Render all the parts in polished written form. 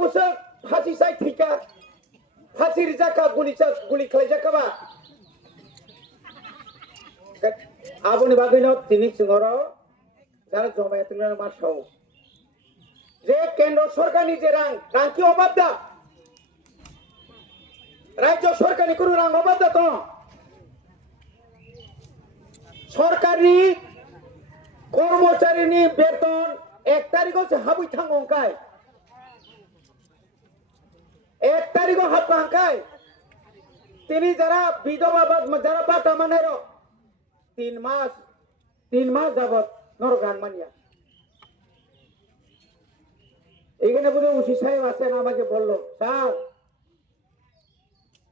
gusa hati sai thika hati rijaka guli khlai jakaba aboni bagino tini singoro jara jomaya tingra masau je kendro sorkani je rang ki obadda রাজ্য সরকারি কোনো রাং অবাধ তো সরকারি কর্মচারীনি বেতন 1 তারিখ হচ্ছে হাবুই থাঙ্গঙ্কায় 1 তারিখ হাবঙ্কায় তিনি যারা বিধবা যারা বাটা মানেরো 3 মাস যাবত নরগান মানিয়া এখানে বলে উসি সাহেব আছেন আমাকে বললো স্যার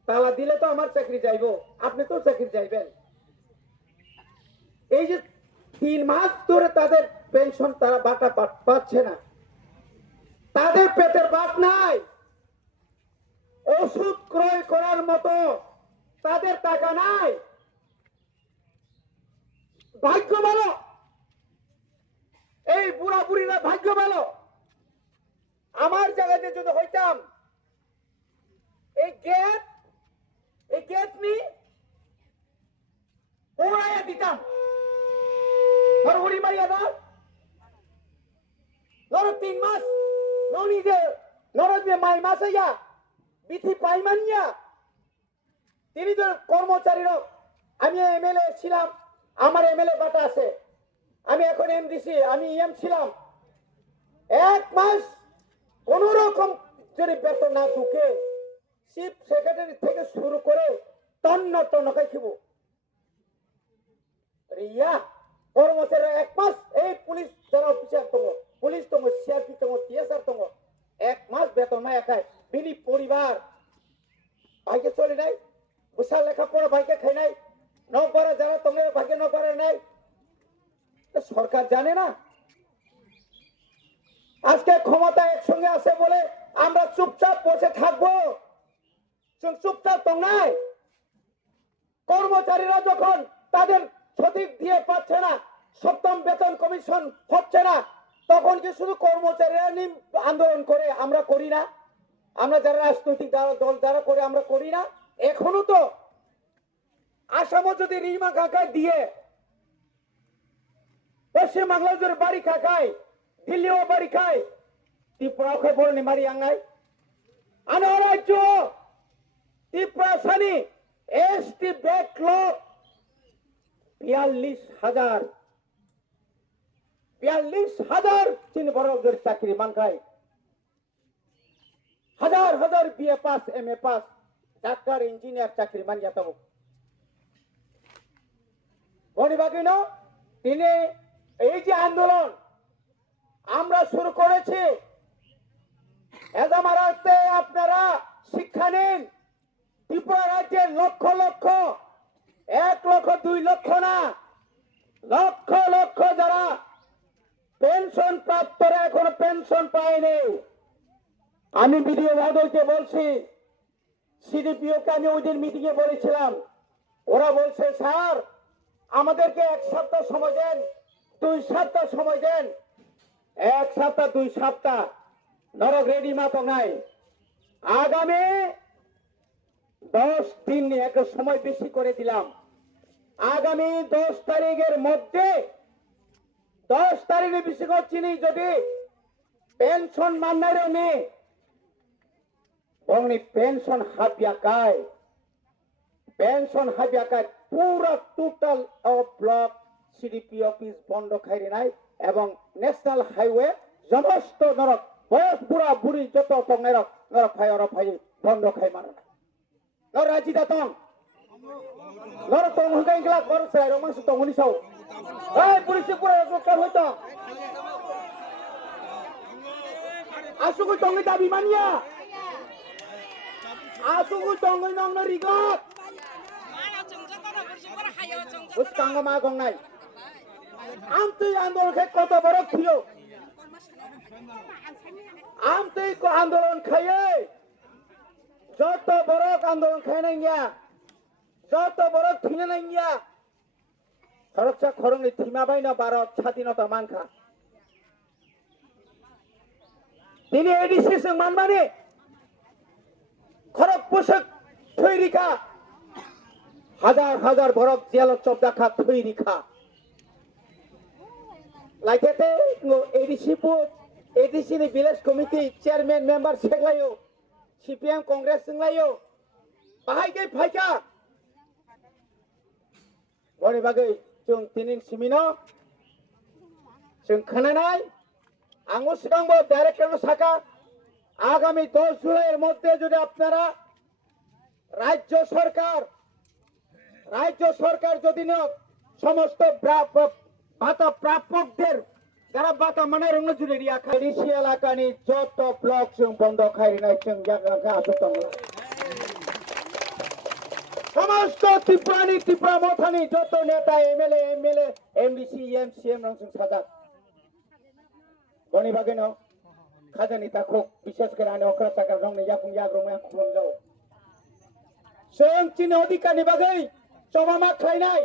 তালা দিলে তো আমার চাকরি যাইবো আপনি তো চাকরি যাইবেন এই যে 3 মাস ধরে তাদের পেনশন তারা বাটা পাচ্ছে না তাদের পেটের ভাত নাই ওষুধ ক্রয় করার মতো তাদের টাকা নাই ভাগ্য ভালো এই বুড়া বুড়িরা ভাগ্য ভালো আমার জায়গাতে যদি হইতাম এই গেট নি ওরায়া দিতাম হরহরি মারিয়া না নর 3 মাস ননি যে মাই মাসইয়া বিথি পাইমানিয়া তিনি যে কর্মচারীরা আমি এমএলএ ছিলাম আমার এমএলএ বাটা আছে আমি এখন এমডিসি আমি ইএম ছিলাম 1 মাস কোন রকম যদি বেতন না ঢুকে চিফ সেক্রেটারি থেকে শুরু করে তন্ন খাইব রিয়া কর্মচারী 1 মাস এই পুলিশ যারা অফিসার তঙ্গ পুলিশ তঙ্গ সিআরপি তঙ্গ টিএসআর তঙ্গ 1 মাস বেতন না একাই বিনি পরিবার ভাইকে চলে নাই বুসা লেখা পড়া ভাইকে খাই নাই নকবারা যারা তঙ্গের ভাইকে নকবারা নাই সরকার জানে না আজকে ক্ষমতা একসঙ্গে আছে বলে আমরা চুপচাপ বসে থাকবো চুপচাপ তো নাই কর্মচারীরা যখন তাদের সঠিক দিয়ে পাচ্ছে না সপ্তম বেতন কমিশন হচ্ছে না তখন কি শুধু কর্মচারীরা আন্দোলন করে আমরা করি না আমরা যারা রাজনৈতিক দল যারা করে আমরা করি না এখনো তো আসামও যদি রিমা কাকায় দিয়ে পশ্চিম বাংলার যদি বাড়ি খায় দিল্লিও বাড়ি খায় ত্রিপুরা খায় বড় মারি আঙ্গাই আনো রাজ্য ত্রিপুরাসানি এসটি ব্যাকলগ 42,000 তিন বড়দের চাকরি মানখায় হাজার BA pass MA pass doctor engineer চাকরি মানিয়া তব গণিবাগিন তিনি এই যে আন্দোলন আমরা শুরু করেছি এজামারাতে আপনারা শিক্ষা নিন ত্রিপুরা রাজ্যের লক্ষ 1 লক্ষ 2 লক্ষ না লক্ষ যারা পেনশন প্রাপ্তরা এখনো পেনশন পায়নি আমি বিডিও মহোদয়কে বলছি সিডিপিওকে আমি ওই দিন মিটিং এ বলেছিলাম ওরা বলছে স্যার আমাদেরকে 1 সপ্তাহ সময় দেন 2 সপ্তাহ সময় দেন 1 সপ্তাহ 2 সপ্তাহ নরক রেডি মাতো নাই আগামী 10 দিন একটা সময় বেশি করে দিলাম আগামী 10 তারিখের মধ্যে 10 তারিখে বেশি করছি যদি পেনশন মান্নারও নেই বংনি পেনশন হাবিয়াকায় পুরা total of block CDP office বন্ধ খাইরে নাই এবং ন্যাশনাল হাইওয়ে সমস্ত নরক বয়স বুড়া বুড়ি যত নরক ভাই বন্ধ খাই মারা নর রাজি দাতং নর তং হগাই গলা করছে রমাংস তংনি সাও এই পুলিশ পুরা কাম হইতো আসুগু তংনি দাবি মানিয়া আসুগু তংনি নং রিগত উস্কাঙ্গ মা গংনাই আমতে আন্দোলন খাই কত বড় থিও আমতে আন্দোলন খাইয়ে যত বড় আন্দোলন খাই নাই যত বড় থিনে নাই খরচা খরংনি থিমা বাইনা ভারত স্বাধীনতা মানখা তিনি এডিসি মানমানে খরক পোশাক থৈরিকা হাজার হাজার বরফ জেল চবদাখা থৈরিকা লাইকেতে एडीसी नि विलेज कमिटी चेयरमैन मेंबर सेगलायो सीपीएम कांग्रेस संगलायो बाहायगे फायका बने बागै जों दिनै सिमिनो जों खोनानाय आंबो सिगांबो डाइरेक्टर साका आगामी 10 जुलाइয়ের মধ্যে যদি আপনারা রাজ্য সরকার যদি না সমস্ত ভাতা প্রাপকদের যারা বাতা মানে রঙ জুড়ে রিয়া খাইরিসি এলাকানি যত ব্লক जों বন্ধ খাইরিনাय जों জায়গাকে আসতং সমস্ত ত্রিপুরা মথানি যত নেতা এমএলএ এমডিসি এমসিএম রং जों সাজা গনি বাগে ন খাজানি তাকো বিশেষ করে আনে অকরা টাকা রং ইয়াকুম ইয়াগ্রময়া খুলম যাও जों চিন অধিকারনি বাগে চমামা খাইনাই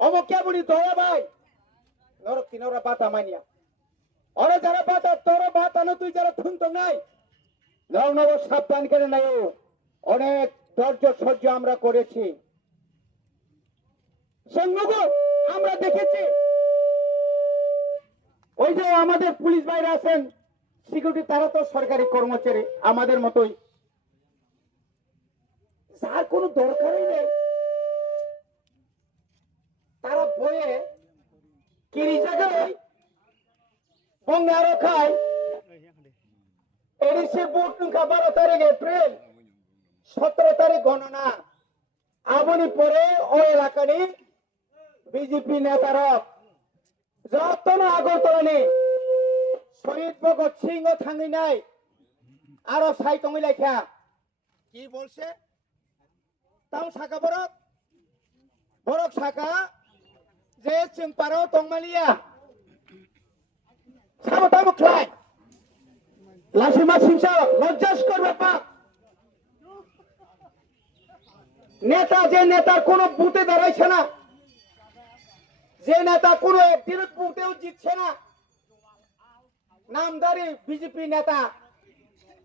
অমকিয়া বুড়ি দয়া ভাই নরক তিনরা বাতা মানিয়া ওরা যারা বাতা তোরা বাতা না তুই যারা থুনতো নাই নব সাবধান করে নাই অনেক ধৈর্য সহ্য আমরা করেছি সঙ্গগো আমরা দেখেছি ওই যে আমাদের পুলিশ ভাইরা আছেন সিকিউরিটি তারা তো সরকারি কর্মচারী আমাদের মতোই যার কোনো দরকারই নেই তারা বয়ে কিরি জায়গায় বঙ্গারো খায় এডিসি বুট 12 তারিখ এপ্রিল 17 তারিখ গণনা আবনি পরে ও এলাকানি বিজেপি নেতারা যতন আগরতলানি শহীদ ভগৎ সিংহ থাঙ্গি নাই আরো সাইটঙ্গি লেখা কি বলছে তাও শাখা বরক শাখা যে जों পারো তংমালিয়া সাবতাবো খাই লাসিমা সিংসা লজ্জাস করবে পা নেতা যে নেতার কোনো বুথে দাঁড়াইছে না যে নেতা কোনো একদিন বুথেও জিতছে না নামদারি বিজেপি নেতা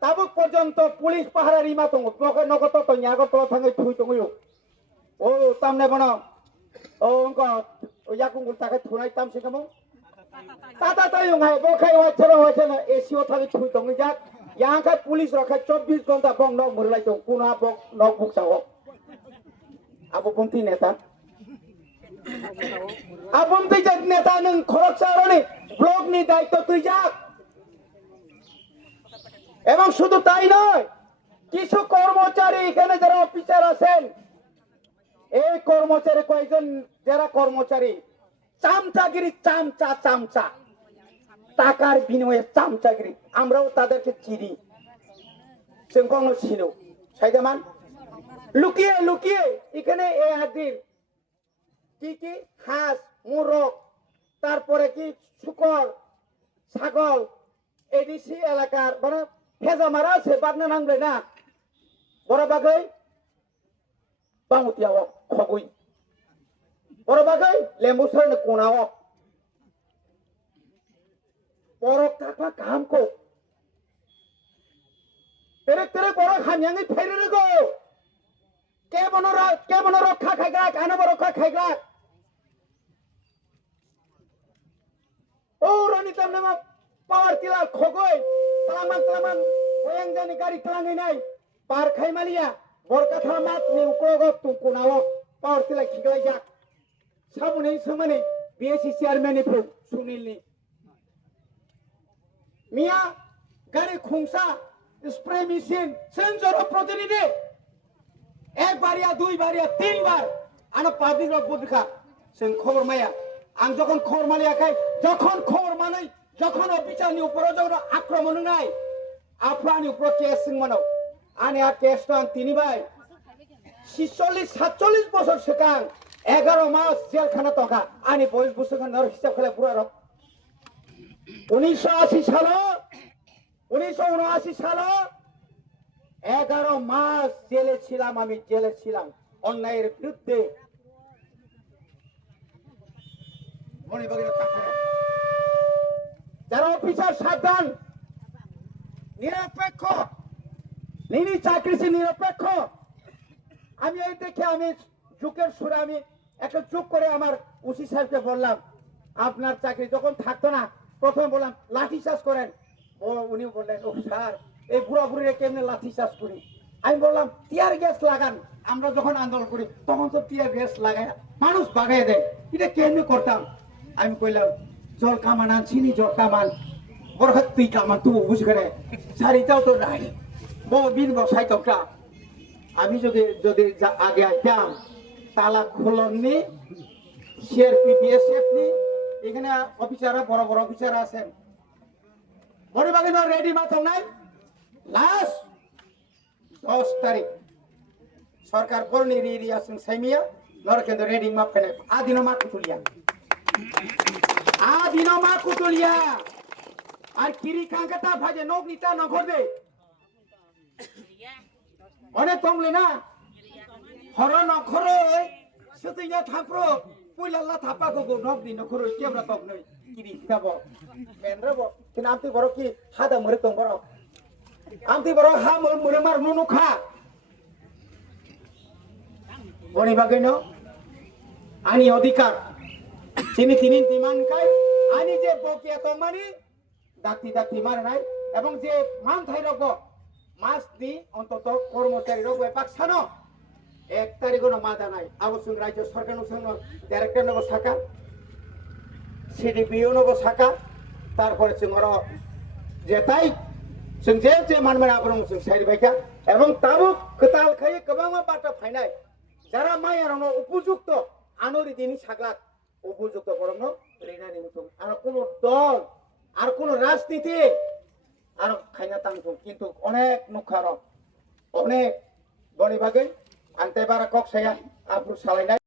তাবুক পর্যন্ত পুলিশ পাহারা রিমা দङ নগত তো আগত থাঙ্গै থুই দङ ও তামনে বনো ও অঙ্ক याकुंगुल ताके थुनाय तामसे कामो ताता तायong हाय बखाय वाचरा एसीओ थाके थुइ दङ जा यांखा पुलिस रखा 24 घंटा बंग नक मुरलाय दङ पुना बक नक बुकसाव आबो बंती नेता आबोमती जे नेता नों खरकसारनि ब्लक नि दायित्व তুই যা এবং শুধু তাই নয় কিছু কর্মচারী এখানে যারা অফিসার আছেন এই কর্মচারী কয়েকজন যারা কর্মচারী চামচাগিরি চামচা টাকার বিনিময়ে চামচাগিরি আমরাও তাদেরকে চিনি जों কোনো ছিল সাইদামান লুকিয়ে এখানে এই হাদির কি হাঁস মোরগ তারপরে কি শুকর ছাগল এডিসি এলাকার মানে ফেজা মারা আছে বাগনা নাংলে না বড় বাগৈ বামুতিয়াও খগুই বড় বাগৈ লেম্বুসরনে কোনাও বরক থাকা কামকো তেরে বড় খানিয়াঙ্গি ফেরে গো কেমন রক্ষা খাইগা কানব রক্ষা খাইগা ও রানী তামনে পাওয়ার টিলার খগই তালামান ওয়াং জানি গাড়ি ক্লাঙ্গি নাই পার খাইমালিয়া বরকা থামাত নি উকোগ তুকুনাও পাওয়ার টিলা খিগলাই যা সামনে সামনে বিএসসি চেয়ারম্যান এ সুনীলনি মিয়া গাড়ি খুংসা স্প্রে মেশিন সেন্সর প্রতিনিধি এক বারিয়া দুই বারিয়া তিন বার আনা পাবলিক রক বুদখা जों খবর মায়া आं যখন খবর মালিয়াখাই যখন খবর মানাই যখন অফিসারनि উপরে যখন আক্রমণ নাই আফরানি উপরে কেস মানো আনে আর কেস তো তিনি ভাই 46-47 বছর সেকাং 11 মাস জেলখানা তকা আনি বয়স বছর নর হিসাব খেলে পুরো রক 1979 সালে 11 মাস জেলে ছিলাম আমি জেলে ছিলাম অন্যায়ের বিরুদ্ধে যারা অফিসার সাবধান নিরপেক্ষ, নিনি চাকরিছি নিরপেক্ষ। আমি এই দেখে আমি যুগের সুরে আমি একটা চুপ করে আমার ওসি সাহেবকে বললাম, আপনার চাকরি যখন থাকতো না, প্রথমে বললাম লাঠি চাষ করেন। উনি বললেন, ও স্যার, এই বুড়া বুড়িরা কেমনে লাঠি চাষ করি? আমি বললাম টিয়ার গ্যাস লাগান, আমরা যখন আন্দোলন করি তখন তো টিয়ার গ্যাস লাগায় মানুষ বাগাই দেয়, এটা কেমনি করতাম? আমি কইলাম জল কামান আনছিনি, জল কামান বড় তুই কামান তুই বুঝ করে শাড়িটাও তো নাই বিন বসাই তোটা। আমি যদি যদি আগে আইতাম, তালা খুলননি, সিআরপি বিএসএফ নি, এখানে অফিসাররা বড় বড় অফিসার আছেন, বড় বাগিন রেডি মাথা নাই। লাস্ট 10 তারিখ সরকার বর্ণি রি আসুন সাইমিয়া নরকেন্দ্র রেডি মাপ কেনে আদিনো মা কুতুলিয়া আর কিরি কাঙ্কাতা ভাজে নগ নিতা নগরবে অনেক কমলে না হর নখরে সেতুইয়া থাপ্রো পুইলাল্লা থাপা গো নগনি নখরে কেবরা তক নই কিরি যাব মেনরাবো কিনা আমতি বড় কি হাদা মরে তং বড় আমতি বড় হা মরে মার নুনু খা বনি বাগেনো আনি অধিকার চিনি তিনি দিমানকাই আনি যে বকিয়া তংমানি ডাক্তি ডাক্তি মারে নাই এবং যে মান থাই রব মাস দি অন্তত কর্মচারী রব পাকসানো 1 তারিখও মাদা নাই আবশ্যক রাজ্য সরকার সঙ্গে ডাইরেক্টর নব শাখা সিডিপিও নব শাখা তারপরে जोंर যেটাই जों যে মানমেন আবরং जों সাইড বাইকা এবং তাবো কতাল খাই গোबां বাটা ফাইনাই যারা মায়ারনো উপযুক্ত আনরি দিনি সাগলা উপযুক্ত বরং রেনানি মতো আর কোন দল আর কোন রাজনীতি আর খাইনা তাংকো কিন্তু অনেক নুখার অনেক বনি ভাগে আনতে বারা কক সায়া আব্রু সালাইনাই